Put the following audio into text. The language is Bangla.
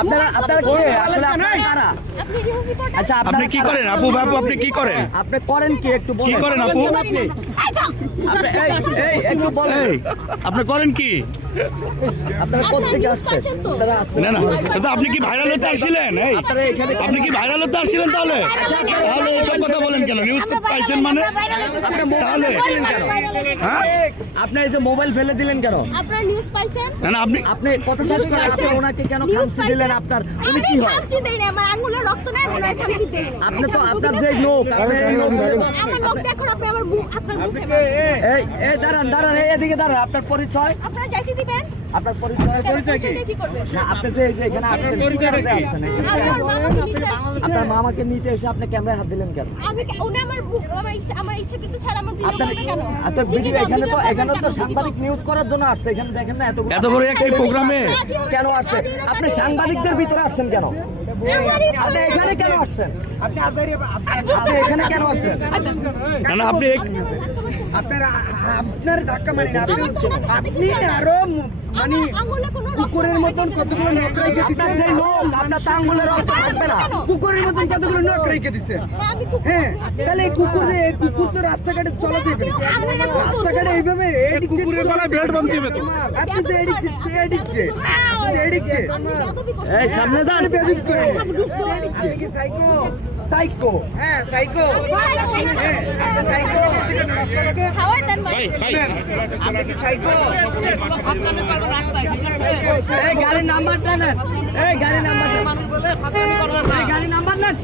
আপনারা আপনারা কে আসলে আপনারা কারা? আপনি নিউজ রিপোর্টার আচ্ছা আপনি কি করেন? আপু বাবু আপনি কি করেন? আপনি করেন কি? একটু বলেন। কি করেন আপু? আপনি। এই আপনি এই এই একটু বলেন। আপনি করেন কি? আপনারা কোথেকে আসছেন? পাচ্ছেন তো? আপনারা আসছেন? না না তো আপনি কি ভাইরাল হতে আসছিলেন? এই আপনি কি ভাইরাল হতে আসছিলেন তাহলে? তাহলে এসব কথা বলেন কেন? নিউজ পাইছেন মানে? তাহলে হ্যাঁ? আপনি এই যে মোবাইল ফেলে দিলেন কেন? আপনারা নিউজ পাইছেন? না না আপনি আপনি কথা শেষ করে আপনি ওনাকে কেন খামচি দিলেন আপনার? উনি কি হয়? খামচি দেই না আমার আঙ্গুলের রক্ত নাই খামচি দেই না আপনি তো আপনার যে লোক আপনি এই লোক আমার আপনি আমার আপনার মুখে এই এই দাঁড়ান দাঁড়ান এই এদিকে দাঁড়ান আপনার পরিচয়? আপনারা যাইতে দিবেন? আপনার পরিচয় পরিচয় কি? না আপনি যে এই যে এখানে আসছেন কি? নিতে আসছি। আপনার মামাকে নিতে এসে আপনি ক্যামেরায় হাত দিলেন কেন? আমি উনি আমার আমার ইচ্ছা আমার ইচ্ছা কিন্তু ছাড়া আমার ভিডিও আপনার করবে কেন? এত ভিডিও এখানে তো এখানে তো সাংবাদিক নিউজ করার জন্য আসছে। এখানে দেখেন না এত এত বড় একটা প্রোগ্রামে? কেন আসছে? আপনি সাংবাদিকদের ভিতরে আসছেন কেন? এখানে কেন আসছেন আপনি এখানে কেন আসছেন না না আপনি এক- আপনার আপনার ধাক্কা মারেন আপনি হয়। আরও মানে কুকুরের মতন কতগুলো নখ রেখে লোক আপনার আঙ্গুলের রক্ত থাকবে না। কুকুরের মতন কতগুলো নখ রেখে আমি কুকুর হ্যাঁ তাহলে এই কুকুরে এই কুকুর তো রাস্তাঘাটে চলা যাবে রাস্তাঘাটে এইভাবে কুকুরের গলায় বেল্ট বাঁধতে হবে তো আপনি তো আপনি বেয়াদবি করছেন। এই সামনে যান। বেদিক করে। আপনি সাইকো। হ্যাঁ সাইকো। খাওয়াই দেন ভাই। ভাই। ভাই এই গাড়ির নাম্বারটা নেন। এই গাড়ির নাম্বারটা। এই গাড়ির নাম্বার নেন।